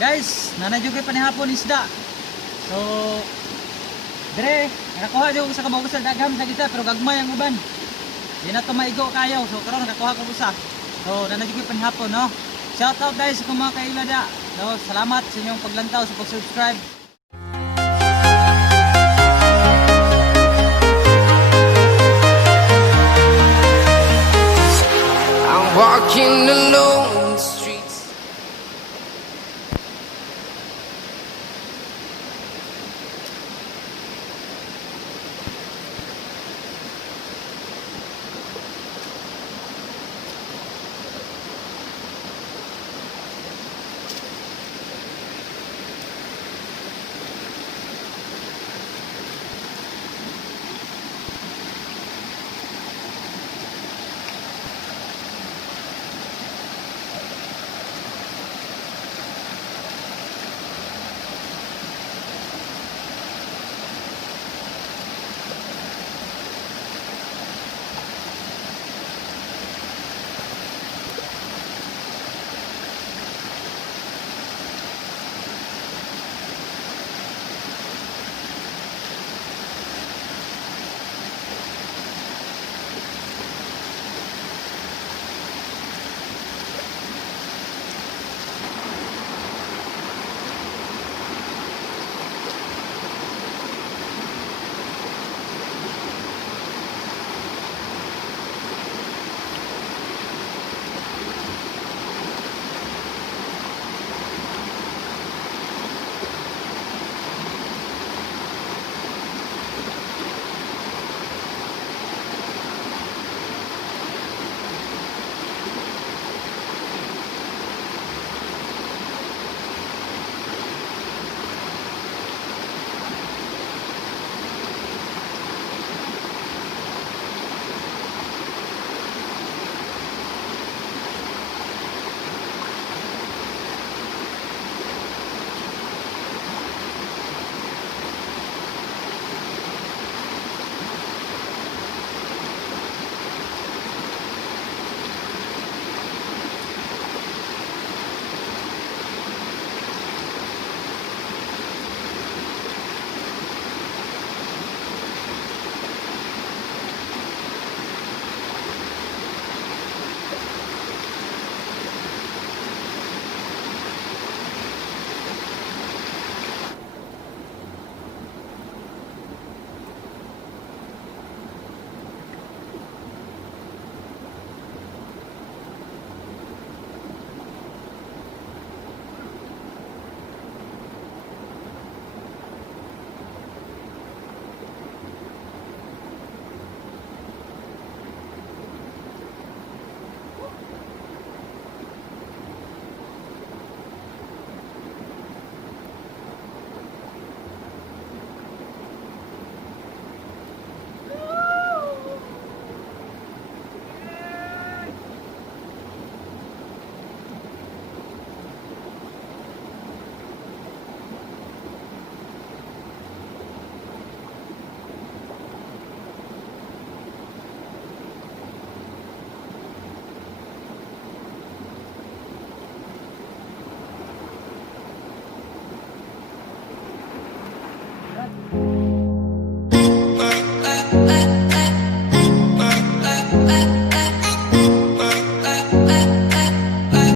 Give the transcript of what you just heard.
Guys, nanadyo pa ni hapon isda. So, dire, nakakuha dyan sa kabaw sa dagham sa kita, pero gagmay ang uban. Di na ito maigo kayo. So, karon nakakuha ko usa. So, nanadyo pa ni hapon, no? Shout out guys kung mga kailada. So, salamat sa inyong paglantaw sa pag-subscribe. I'm walking alone